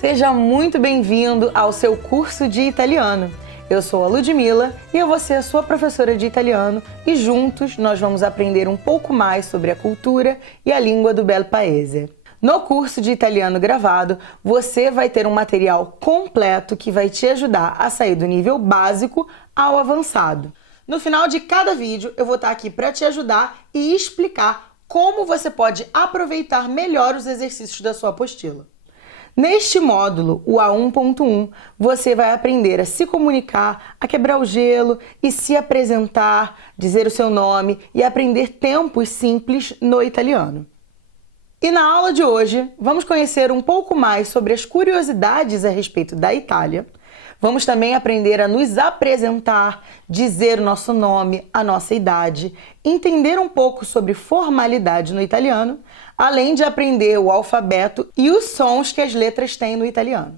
Seja muito bem-vindo ao seu curso de italiano. Eu sou a Ludmila e eu vou ser a sua professora de italiano e juntos nós vamos aprender um pouco mais sobre a cultura e a língua do bel paese. No curso de italiano gravado, você vai ter um material completo que vai te ajudar a sair do nível básico ao avançado. No final de cada vídeo, eu vou estar aqui para te ajudar e explicar como você pode aproveitar melhor os exercícios da sua apostila. Neste módulo, o A1.1, você vai aprender a se comunicar, a quebrar o gelo e se apresentar, dizer o seu nome e aprender tempos simples no italiano. E na aula de hoje, vamos conhecer um pouco mais sobre as curiosidades a respeito da Itália. Vamos também aprender a nos apresentar, dizer o nosso nome, a nossa idade, entender um pouco sobre formalidade no italiano, além de aprender o alfabeto e os sons que as letras têm no italiano.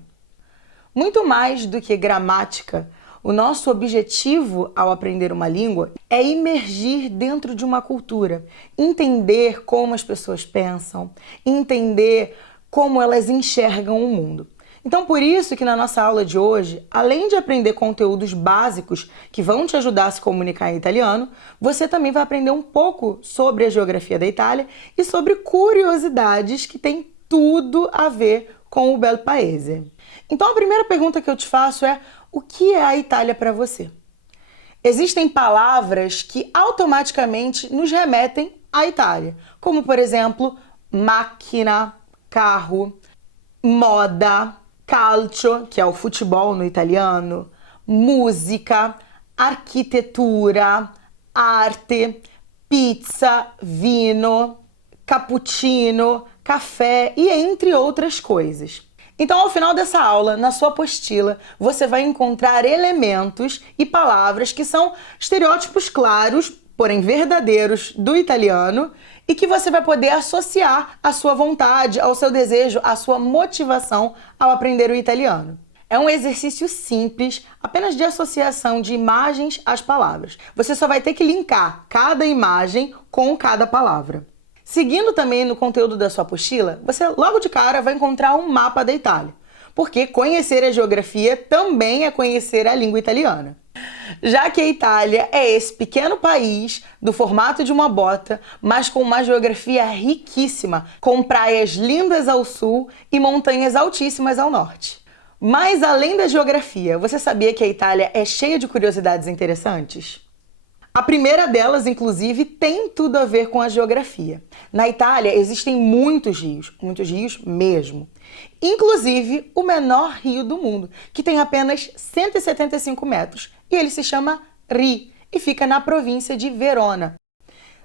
Muito mais do que gramática, o nosso objetivo ao aprender uma língua é imergir dentro de uma cultura, entender como as pessoas pensam, entender como elas enxergam o mundo. Então, por isso que na nossa aula de hoje, além de aprender conteúdos básicos que vão te ajudar a se comunicar em italiano, você também vai aprender um pouco sobre a geografia da Itália e sobre curiosidades que têm tudo a ver com o bel paese. Então, a primeira pergunta que eu te faço é: o que é a Itália para você? Existem palavras que automaticamente nos remetem à Itália, como, por exemplo, máquina, carro, moda, calcio, que é o futebol no italiano, música, arquitetura, arte, pizza, vinho, cappuccino, café e entre outras coisas. Então, ao final dessa aula, na sua apostila, você vai encontrar elementos e palavras que são estereótipos claros, porém verdadeiros, do italiano e que você vai poder associar à sua vontade, ao seu desejo, à sua motivação ao aprender o italiano. É um exercício simples, apenas de associação de imagens às palavras. Você só vai ter que linkar cada imagem com cada palavra. Seguindo também no conteúdo da sua apostila, você logo de cara vai encontrar um mapa da Itália, porque conhecer a geografia também é conhecer a língua italiana. Já que a Itália é esse pequeno país do formato de uma bota, mas com uma geografia riquíssima, com praias lindas ao sul e montanhas altíssimas ao norte. Mas além da geografia, você sabia que a Itália é cheia de curiosidades interessantes? A primeira delas, inclusive, tem tudo a ver com a geografia. Na Itália existem muitos rios mesmo. Inclusive o menor rio do mundo, que tem apenas 175 metros, e ele se chama Ri e fica na província de Verona.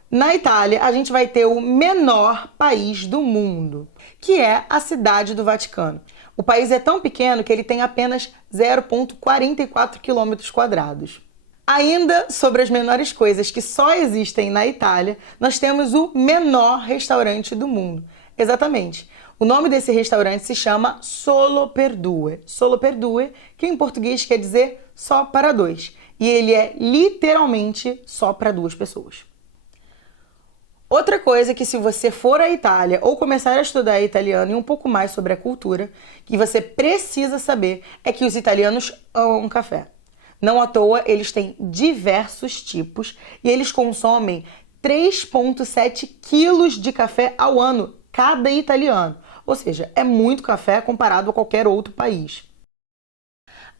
Na Itália, a gente vai ter o menor país do mundo, que é a Cidade do Vaticano. O país é tão pequeno que ele tem apenas 0,44 km². Ainda sobre as menores coisas que só existem na Itália, nós temos o menor restaurante do mundo. Exatamente. O nome desse restaurante se chama Solo per Due. Solo per Due, que em português quer dizer só para dois. E ele é literalmente só para duas pessoas. Outra coisa que, se você for à Itália ou começar a estudar italiano e um pouco mais sobre a cultura, que você precisa saber é que os italianos amam café. Não à toa, eles têm diversos tipos e eles consomem 3,7 quilos de café ao ano, cada italiano. Ou seja, é muito café comparado a qualquer outro país.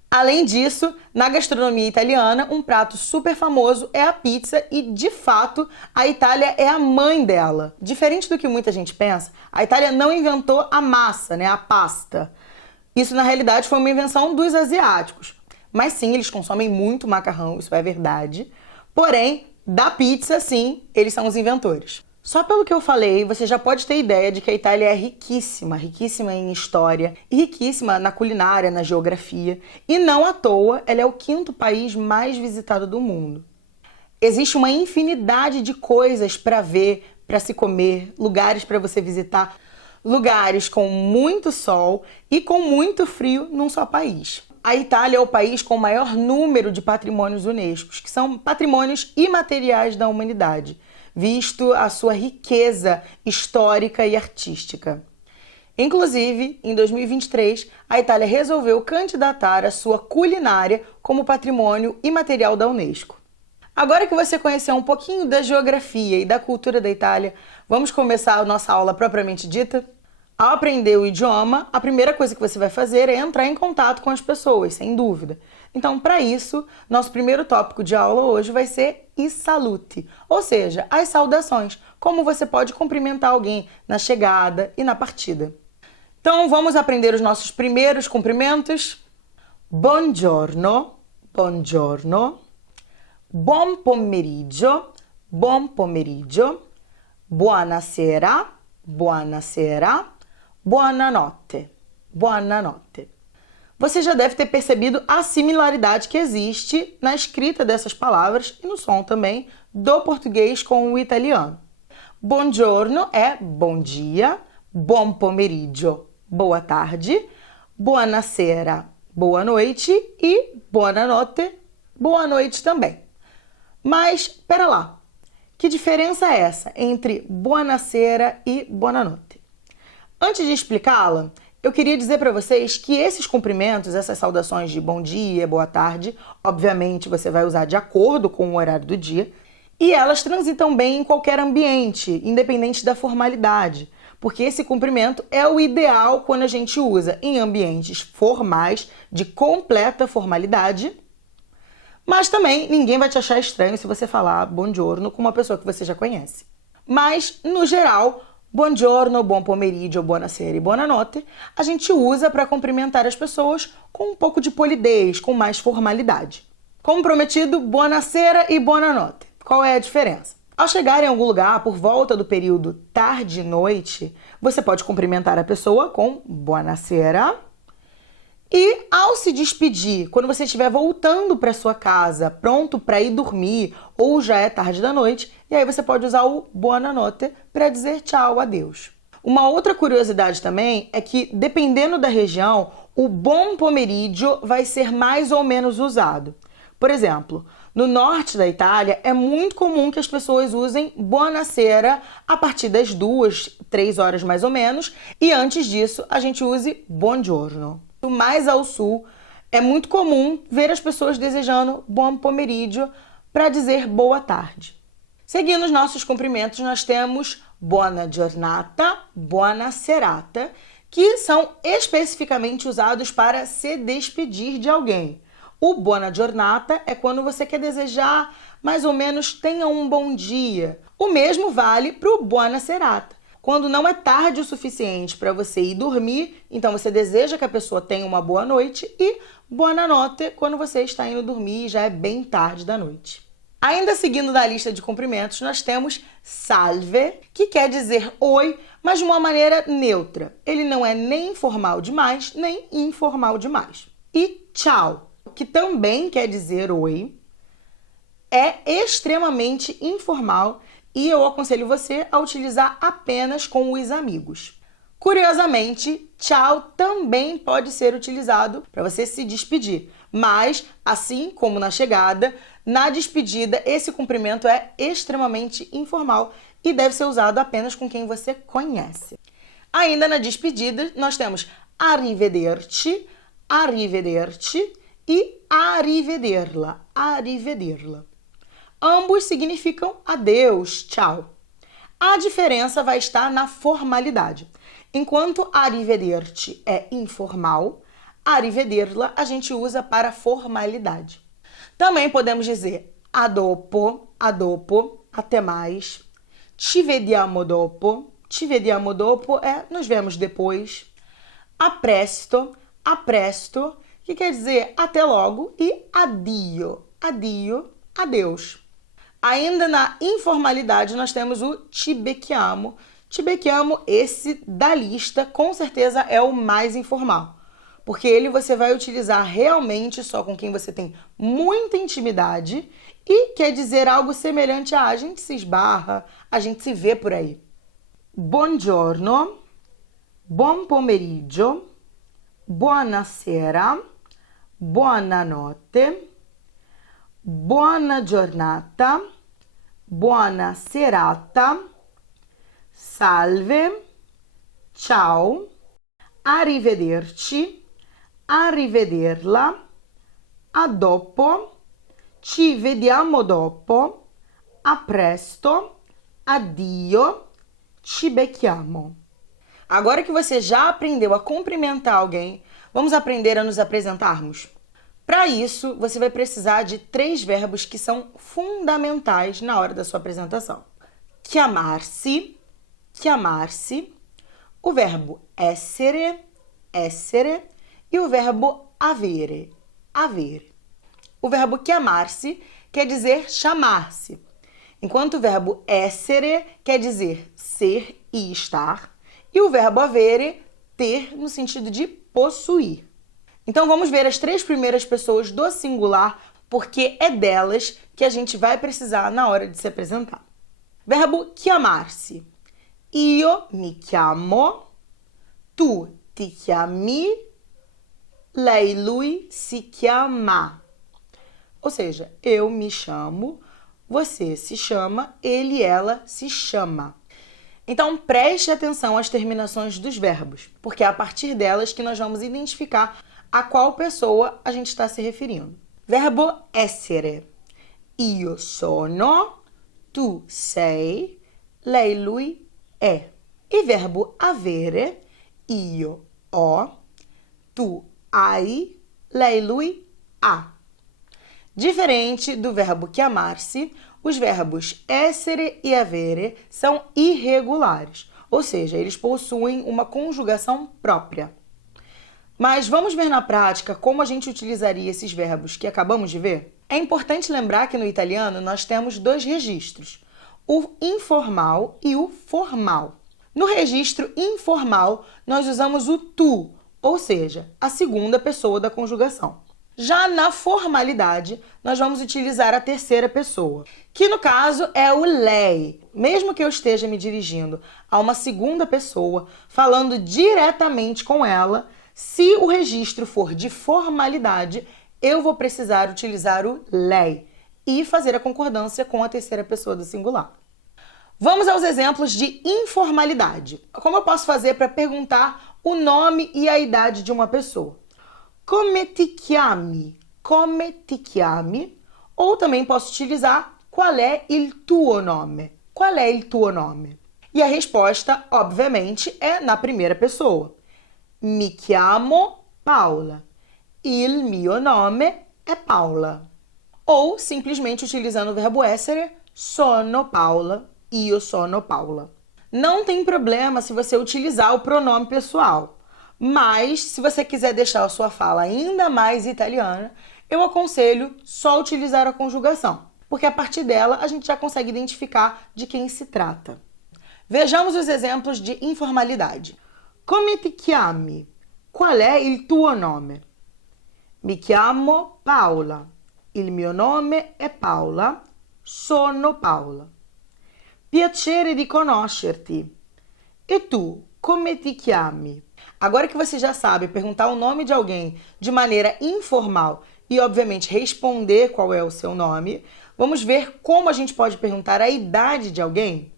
Além disso, na gastronomia italiana, um prato super famoso é a pizza e, de fato, a Itália é a mãe dela. Diferente do que muita gente pensa, a Itália não inventou a massa, a pasta. Isso, na realidade, foi uma invenção dos asiáticos. Mas sim, eles consomem muito macarrão, isso é verdade. Porém, da pizza, sim, eles são os inventores. Só pelo que eu falei, você já pode ter ideia de que a Itália é riquíssima, riquíssima em história, e riquíssima na culinária, na geografia. E não à toa, ela é o 5º país mais visitado do mundo. Existe uma infinidade de coisas para ver, para se comer, lugares para você visitar, lugares com muito sol e com muito frio num só país. A Itália é o país com o maior número de patrimônios Unesco, que são patrimônios imateriais da humanidade, visto a sua riqueza histórica e artística. Inclusive, em 2023, a Itália resolveu candidatar a sua culinária como patrimônio imaterial da Unesco. Agora que você conheceu um pouquinho da geografia e da cultura da Itália, vamos começar a nossa aula propriamente dita? Ao aprender o idioma, a primeira coisa que você vai fazer é entrar em contato com as pessoas, sem dúvida. Então, para isso, nosso primeiro tópico de aula hoje vai ser i saluti, ou seja, as saudações, como você pode cumprimentar alguém na chegada e na partida. Então, vamos aprender os nossos primeiros cumprimentos. Buongiorno, buongiorno. Buon pomeriggio, buon pomeriggio. Buonasera, buonasera. Buonanotte, buonanotte. Você já deve ter percebido a similaridade que existe na escrita dessas palavras e no som também do português com o italiano. Buongiorno é bom dia, buon pomeriggio, boa tarde, buonasera, boa noite e buonanotte, boa noite também. Mas, pera lá, que diferença é essa entre buonasera e buonanotte? Antes de explicá-la, eu queria dizer para vocês que esses cumprimentos, essas saudações de bom dia, boa tarde, obviamente você vai usar de acordo com o horário do dia, e elas transitam bem em qualquer ambiente, independente da formalidade, porque esse cumprimento é o ideal quando a gente usa em ambientes formais, de completa formalidade, mas também ninguém vai te achar estranho se você falar buongiorno com uma pessoa que você já conhece. Mas, no geral, buongiorno, buon pomeriggio, buonasera e buonanotte, a gente usa para cumprimentar as pessoas com um pouco de polidez, com mais formalidade. Como prometido, buonasera e buonanotte. Qual é a diferença? Ao chegar em algum lugar por volta do período tarde e noite, você pode cumprimentar a pessoa com buonasera. E ao se despedir, quando você estiver voltando para sua casa, pronto para ir dormir, ou já é tarde da noite, e aí você pode usar o buonanotte para dizer tchau, adeus. Uma outra curiosidade também é que, dependendo da região, o buon pomeriggio vai ser mais ou menos usado. Por exemplo, no norte da Itália é muito comum que as pessoas usem buonasera a partir das 2, 3 horas mais ou menos, e antes disso a gente use buongiorno. Mais ao sul, é muito comum ver as pessoas desejando buon pomeriggio para dizer boa tarde. Seguindo os nossos cumprimentos, nós temos buona giornata, buona serata, que são especificamente usados para se despedir de alguém. O buona giornata é quando você quer desejar, mais ou menos, tenha um bom dia. O mesmo vale para o buona serata. Quando não é tarde o suficiente para você ir dormir, então você deseja que a pessoa tenha uma boa noite, e buonanotte quando você está indo dormir e já é bem tarde da noite. Ainda seguindo na lista de cumprimentos, nós temos salve, que quer dizer oi, mas de uma maneira neutra. Ele não é nem formal demais, nem informal demais. E tchau, que também quer dizer oi, é extremamente informal e eu aconselho você a utilizar apenas com os amigos. Curiosamente, tchau também pode ser utilizado para você se despedir, mas, assim como na chegada, na despedida, esse cumprimento é extremamente informal e deve ser usado apenas com quem você conhece. Ainda na despedida, nós temos arrivederci, arrivederci e arrivederla, arrivederla. Ambos significam adeus, tchau. A diferença vai estar na formalidade. Enquanto arrivederci é informal, arrivederla a gente usa para formalidade. Também podemos dizer a dopo, até mais. Ci vediamo dopo é nos vemos depois. A presto, que quer dizer até logo, e addio, adeus. Ainda na informalidade, nós temos o ti becchiamo. Ti becchiamo, esse da lista, com certeza é o mais informal, porque ele você vai utilizar realmente só com quem você tem muita intimidade e quer dizer algo semelhante a gente se esbarra, a gente se vê por aí. Buongiorno, buon pomeriggio, buonasera, buonanotte, buona giornata, buona serata, salve, ciao, arrivederci, arrivederla, a dopo, ci vediamo dopo, a presto, addio, ci becchiamo. Agora que você já aprendeu a cumprimentar alguém, vamos aprender a nos apresentarmos? Para isso, você vai precisar de 3 verbos que são fundamentais na hora da sua apresentação. Chiamarsi, chiamarsi, o verbo essere, essere e o verbo avere, avere. O verbo chiamarsi quer dizer chamar-se, enquanto o verbo essere quer dizer ser e estar, e o verbo avere, ter, no sentido de possuir. Então vamos ver as 3 primeiras pessoas do singular, porque é delas que a gente vai precisar na hora de se apresentar. Verbo chiamarsi. Io mi chiamo, tu ti chiami, lei, lui si chiama. Ou seja, eu me chamo, você se chama, ele, ela se chama. Então, preste atenção às terminações dos verbos, porque é a partir delas que nós vamos identificar a qual pessoa a gente está se referindo. Verbo essere. Io sono, tu sei, lei, lui è. E verbo avere. Io ho, tu hai, lei, lui ha. Diferente do verbo chiamar-se, os verbos essere e avere são irregulares, ou seja, eles possuem uma conjugação própria. Mas vamos ver na prática como a gente utilizaria esses verbos que acabamos de ver? É importante lembrar que no italiano nós temos 2 registros, o informal e o formal. No registro informal, nós usamos o tu, ou seja, a segunda pessoa da conjugação. Já na formalidade, nós vamos utilizar a terceira pessoa, que no caso é o lei. Mesmo que eu esteja me dirigindo a uma segunda pessoa, falando diretamente com ela, se o registro for de formalidade, eu vou precisar utilizar o lei e fazer a concordância com a terceira pessoa do singular. Vamos aos exemplos de informalidade. Como eu posso fazer para perguntar o nome e a idade de uma pessoa? Come ti chiami? Come ti chiami? Ou também posso utilizar qual é il tuo nome? Qual é il tuo nome? E a resposta, obviamente, é na primeira pessoa. Mi chiamo Paula. Il mio nome è Paula. Ou simplesmente utilizando o verbo essere, sono Paula, io sono Paula. Não tem problema se você utilizar o pronome pessoal. Mas, se você quiser deixar a sua fala ainda mais italiana, eu aconselho só utilizar a conjugação, porque a partir dela a gente já consegue identificar de quem se trata. Vejamos os exemplos de informalidade. Come ti chiami? Qual é il tuo nome? Mi chiamo Paola. Il mio nome è Paola. Sono Paola. Piacere di conoscerti. E tu, come ti chiami? Agora que você já sabe perguntar o nome de alguém de maneira informal e, obviamente, responder qual é o seu nome, vamos ver como a gente pode perguntar a idade de alguém?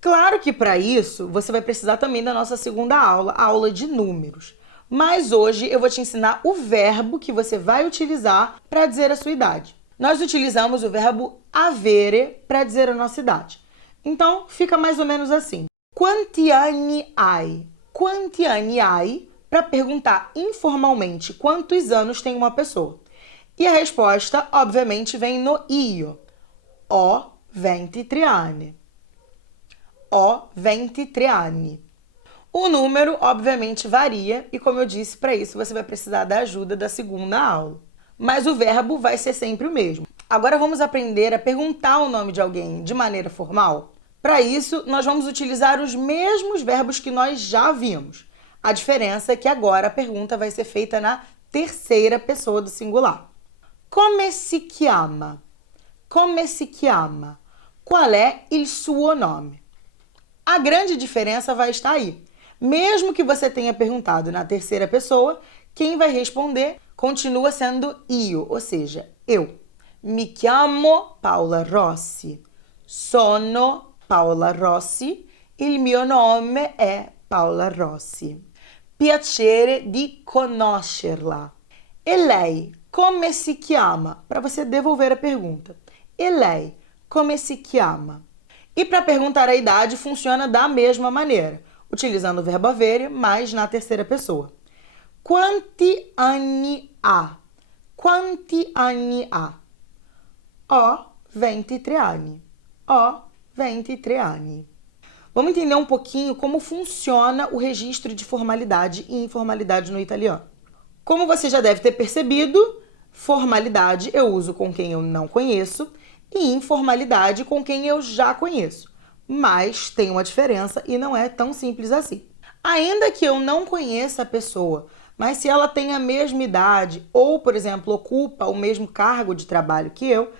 Claro que para isso você vai precisar também da nossa segunda aula, a aula de números. Mas hoje eu vou te ensinar o verbo que você vai utilizar para dizer a sua idade. Nós utilizamos o verbo avere para dizer a nossa idade. Então, fica mais ou menos assim. Quanti anni hai? Quanti anni hai? Para perguntar informalmente quantos anos tem uma pessoa. E a resposta, obviamente, vem no io. Ho 23 anni. Ho 23 anni. O número, obviamente, varia e, como eu disse, para isso você vai precisar da ajuda da segunda aula. Mas o verbo vai ser sempre o mesmo. Agora vamos aprender a perguntar o nome de alguém de maneira formal? Para isso, nós vamos utilizar os mesmos verbos que nós já vimos. A diferença é que agora a pergunta vai ser feita na terceira pessoa do singular. Come si chiama? Come si chiama? Qual é il suo nome? A grande diferença vai estar aí. Mesmo que você tenha perguntado na terceira pessoa, quem vai responder continua sendo io, ou seja, eu. Mi chiamo Paola Rossi. Sono Paola Rossi. Il mio nome è Paola Rossi. piacere di conoscerla. E lei, come si chiama? Para você devolver a pergunta. E lei, come si chiama? E para perguntar a idade funciona da mesma maneira, utilizando o verbo avere, mas na terceira pessoa. Quanti anni ha? Quanti anni ha? Ho 23 anni. Ho 23 anni. Vamos entender um pouquinho como funciona o registro de formalidade e informalidade no italiano. Como você já deve ter percebido, formalidade eu uso com quem eu não conheço e informalidade com quem eu já conheço. Mas tem uma diferença e não é tão simples assim. Ainda que eu não conheça a pessoa, mas se ela tem a mesma idade ou, por exemplo, ocupa o mesmo cargo de trabalho que eu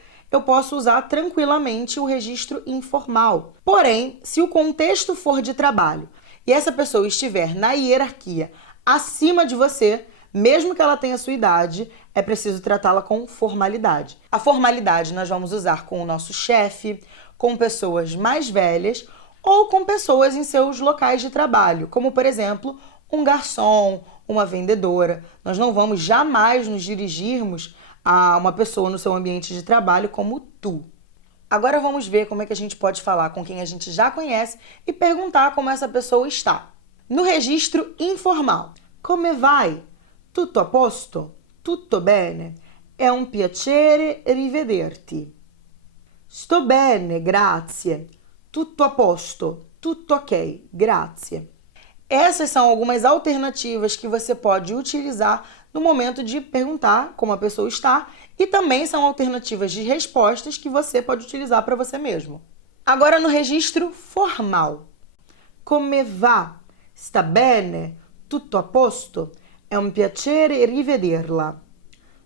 posso usar tranquilamente o registro informal. Porém, se o contexto for de trabalho e essa pessoa estiver na hierarquia acima de você, mesmo que ela tenha sua idade, é preciso tratá-la com formalidade. A formalidade nós vamos usar com o nosso chefe, com pessoas mais velhas ou com pessoas em seus locais de trabalho, como, por exemplo, um garçom, uma vendedora. Nós não vamos jamais nos dirigirmos a uma pessoa no seu ambiente de trabalho como tu. Agora vamos ver como é que a gente pode falar com quem a gente já conhece e perguntar como essa pessoa está. No registro informal, come vai? Tutto a posto? Tutto bene? È un piacere rivederti. Sto bene, grazie. Tutto a posto? Tutto ok, grazie. Essas são algumas alternativas que você pode utilizar no momento de perguntar como a pessoa está e também são alternativas de respostas que você pode utilizar para você mesmo. Agora no registro formal. Come va? Sta bene? Tutto a posto? È un piacere rivederla.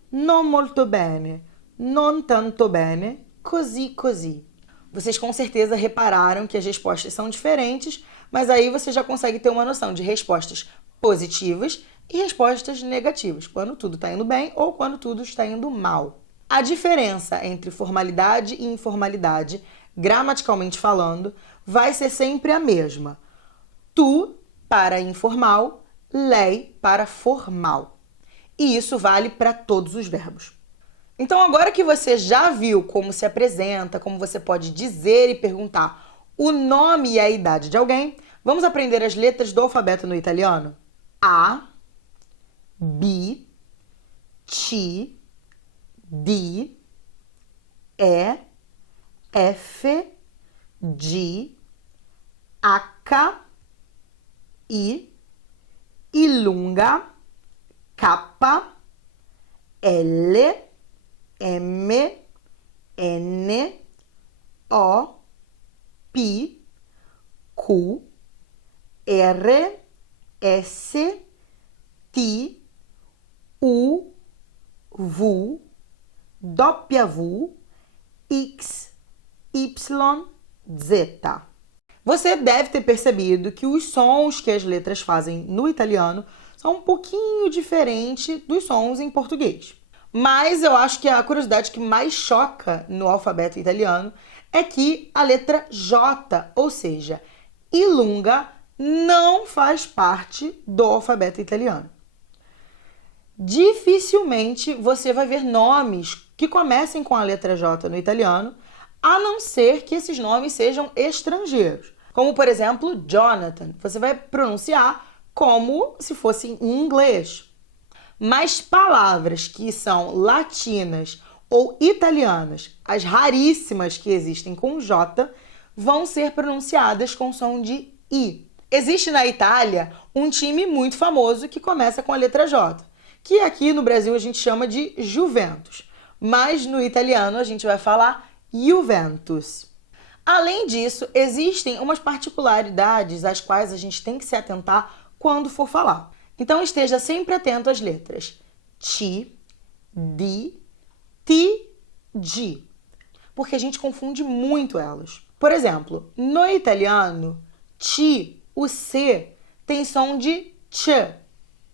Non molto bene, non tanto bene, così così. Vocês com certeza repararam que as respostas são diferentes, mas aí você já consegue ter uma noção de respostas positivas e respostas negativas, quando tudo está indo bem ou quando tudo está indo mal. A diferença entre formalidade e informalidade, gramaticalmente falando, vai ser sempre a mesma. Tu para informal, lei para formal. E isso vale para todos os verbos. Então, agora que você já viu como se apresenta, como você pode dizer e perguntar o nome e a idade de alguém, vamos aprender as letras do alfabeto no italiano? A, B, C, D, E, F, G, H, I, lunga, K, L, M, N, O, P, Q, R, S, T, U, V, W, X, Y, Z. Você deve ter percebido que os sons que as letras fazem no italiano são um pouquinho diferentes dos sons em português. Mas eu acho que a curiosidade que mais choca no alfabeto italiano é que a letra J, ou seja, ilunga, não faz parte do alfabeto italiano. Dificilmente você vai ver nomes que comecem com a letra J no italiano, a não ser que esses nomes sejam estrangeiros. Como, por exemplo, Jonathan. Você vai pronunciar como se fosse em inglês. Mas palavras que são latinas ou italianas, as raríssimas que existem com J, vão ser pronunciadas com som de I. Existe na Itália um time muito famoso que começa com a letra J, que aqui no Brasil a gente chama de Juventus, mas no italiano a gente vai falar Juventus. Além disso, existem umas particularidades às quais a gente tem que se atentar quando for falar. Então esteja sempre atento às letras T, D, T, G, porque a gente confunde muito elas. Por exemplo, no italiano, T, o C, tem som de Ch,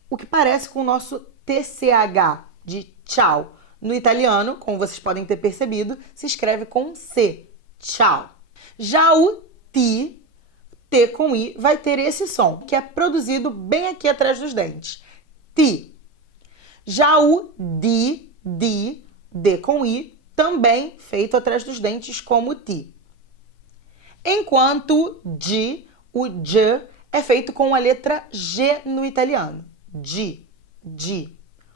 o que parece com o nosso TCH, de tchau. No italiano, como vocês podem ter percebido, se escreve com C, tchau. Já o T T com I vai ter esse som, que é produzido bem aqui atrás dos dentes. Ti. Já o D com I, também feito atrás dos dentes como ti. Enquanto o J é feito com a letra G no italiano. G,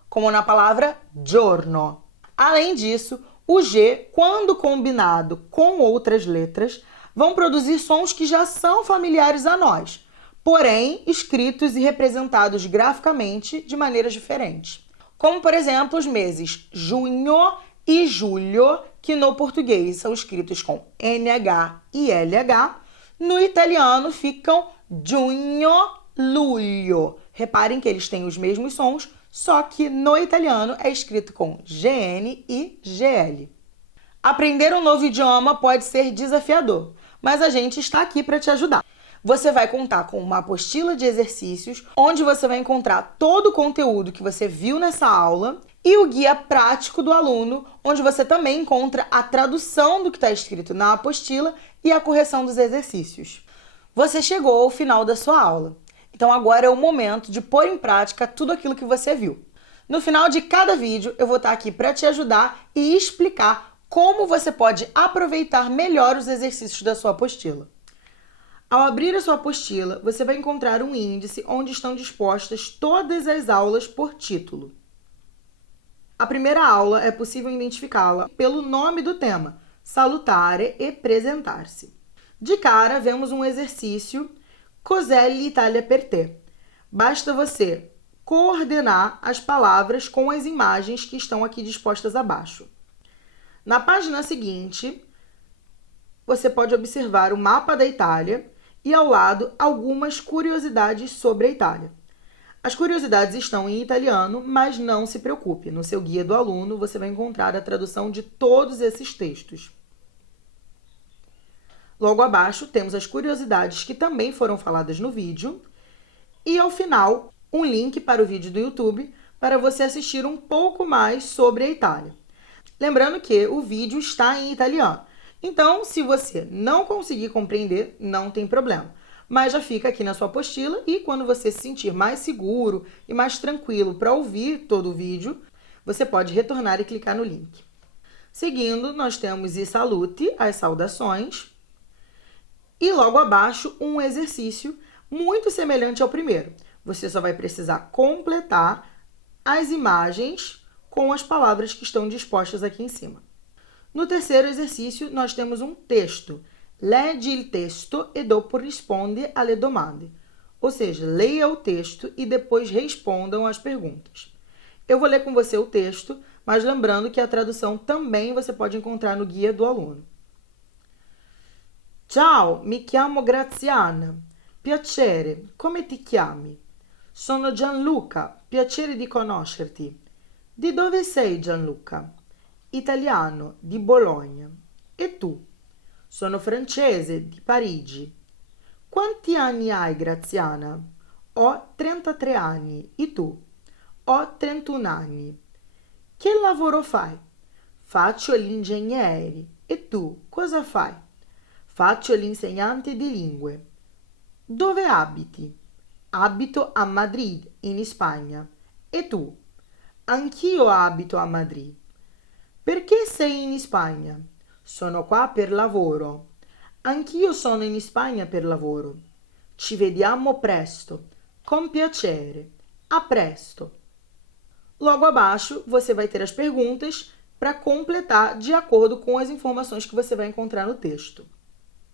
como na palavra giorno. Além disso, o G, quando combinado com outras letras, vão produzir sons que já são familiares a nós, porém escritos e representados graficamente de maneiras diferentes. Como, por exemplo, os meses junho e julho, que no português são escritos com NH e LH, no italiano ficam giugno, luglio. Reparem que eles têm os mesmos sons, só que no italiano é escrito com GN e GL. Aprender um novo idioma pode ser desafiador, mas a gente está aqui para te ajudar. Você vai contar com uma apostila de exercícios, onde você vai encontrar todo o conteúdo que você viu nessa aula, e o guia prático do aluno, onde você também encontra a tradução do que está escrito na apostila e a correção dos exercícios. Você chegou ao final da sua aula, então agora é o momento de pôr em prática tudo aquilo que você viu. No final de cada vídeo, eu vou estar aqui para te ajudar e explicar como você pode aproveitar melhor os exercícios da sua apostila. Ao abrir a sua apostila, você vai encontrar um índice onde estão dispostas todas as aulas por título. A primeira aula é possível identificá-la pelo nome do tema, salutare e presentar-se. De cara, vemos um exercício Cos'è l'Italia per te? Basta você coordenar as palavras com as imagens que estão aqui dispostas abaixo. Na página seguinte, você pode observar o mapa da Itália e ao lado algumas curiosidades sobre a Itália. As curiosidades estão em italiano, mas não se preocupe, no seu guia do aluno você vai encontrar a tradução de todos esses textos. Logo abaixo temos as curiosidades que também foram faladas no vídeo e ao final um link para o vídeo do YouTube para você assistir um pouco mais sobre a Itália. Lembrando que o vídeo está em italiano. Então, se você não conseguir compreender, não tem problema. Mas já fica aqui na sua apostila e quando você se sentir mais seguro e mais tranquilo para ouvir todo o vídeo, você pode retornar e clicar no link. Seguindo, nós temos i saluti, as saudações, e logo abaixo um exercício muito semelhante ao primeiro. Você só vai precisar completar as imagens com as palavras que estão dispostas aqui em cima. No terceiro exercício, nós temos um texto. Leggi il testo e dopo rispondi alle domande. Ou seja, leia o texto e depois respondam as perguntas. Eu vou ler com você o texto, mas lembrando que a tradução também você pode encontrar no guia do aluno. Ciao, mi chiamo Graziana. Piacere, come ti chiami? Sono Gianluca, piacere di conoscerti. Di dove sei, Gianluca? Italiano, di Bologna. E tu? Sono francese, di Parigi. Quanti anni hai, Graziana? Ho 33 anni. E tu? Ho 31 anni. Che lavoro fai? Faccio l'ingegnere. E tu, cosa fai? Faccio l'insegnante di lingue. Dove abiti? Abito a Madrid, in Spagna. E tu? Anch'io abito a Madrid. Perché sei in Spagna? Sono qua per lavoro. Anch'io sono in Spagna per lavoro. Ci vediamo presto. Com piacere. A presto. Logo abaixo, você vai ter as perguntas para completar de acordo com as informações que você vai encontrar no texto.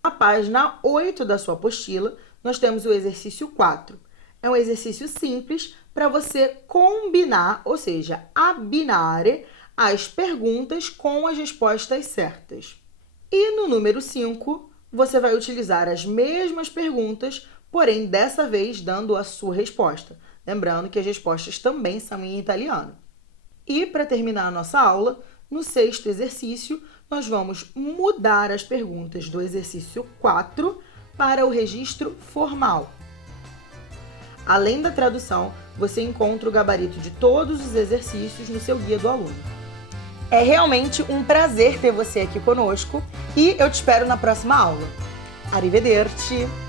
Na página 8 da sua apostila, nós temos o exercício 4. É um exercício simples para você combinar, ou seja, abbinare as perguntas com as respostas certas. E no número 5, você vai utilizar as mesmas perguntas, porém dessa vez dando a sua resposta. Lembrando que as respostas também são em italiano. E para terminar a nossa aula, no sexto exercício, nós vamos mudar as perguntas do exercício 4 para o registro formal. Além da tradução, você encontra o gabarito de todos os exercícios no seu guia do aluno. É realmente um prazer ter você aqui conosco e eu te espero na próxima aula. Arrivederci!